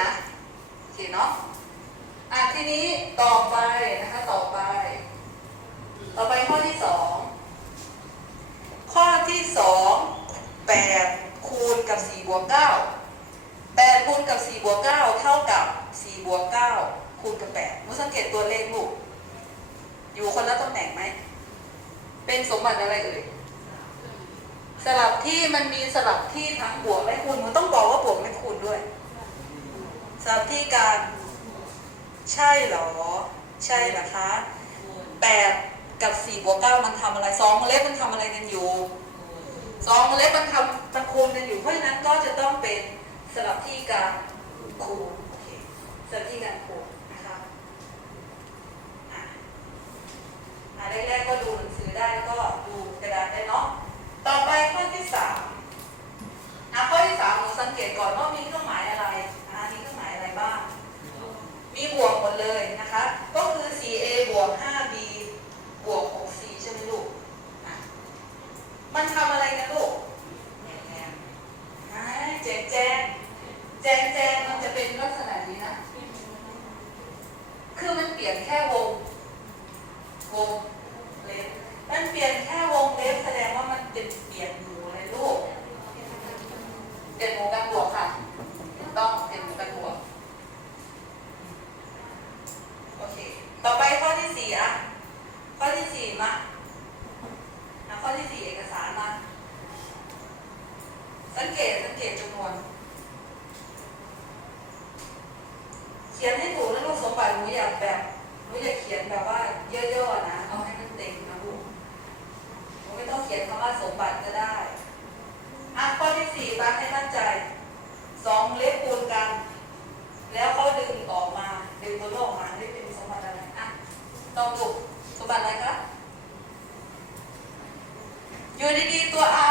นะโอเคเนาะอะทีนี้ต่อไปนะคะต่อไป ต่อไปข้อที่สองข้อที่สองแปดคูณกับสี่บวกเก้าแปดคูณกับสี่บวกเก้าเท่ากับสี่บวกเก้าคูณกับแปดมุสังเกตตัวเลขลูกอยู่คนละตำแหน่งไหม เป็นสมบัติอะไรเอ่ยสลับที่มันมีสลับที่ทั้งบวกและคูณมันต้องบอกว่าบวกและคูณด้วย สลับที่การ ใช่เหรอ ใช่เหรอคะแปดกับสี่บวกเก้ามันทำอะไรสองเล็บมันทำอะไรกันอยู่สองเล็บมันทำมันคูณกันอยู่ เพราะฉะนั้นก็จะต้องเป็นสลับที่การคูณสลับที่การคูณนะคะอะอะแรกๆก็ดูหนังสือได้แล้วก็ดูกระดาษได้เนาะต่อไปข้อที่สามอะข้อที่สามหนูสังเกตก่อนว่ามีเครื่องหมายอะไรอะมีเครื่องหมายอะไรบ้าง มีบวกหมดเลย นะคะ ก็คือ 4a บวก 5b บวก 6c ใช่ไหมลูก มันทำอะไรกันลูกอ่าแจงแจงแจงแจงมันจะเป็นลักษณะนี้นะ คือมันเปลี่ยนแค่วง วงเลนมันเปลี่ยนแค่วงเล็บแสดงว่ามันเป็นเปลี่ยนหมูเลยลูก เปลี่ยนหมูกันบวกค่ะถูกต้องเปลี่ยนหมูกันบวก โอเค ต่อไปข้อที่ สี่อะข้อที่สี่มาข้อที่สี่เอกสารมา สังเกตสังเกตจำนวน เขียนให้ถูกนะลูกสมบัติหนูอยากแบบหนูอยากเขียนแบบว่าเย่อๆนะเอาให้มันเต็มนะลูกหนูไม่ต้องเขียนคำว่าสมบัติก็ได้อะข้อที่สี่มาให้ อยู่ดีๆตัว R กับตัว S ถอดออกมา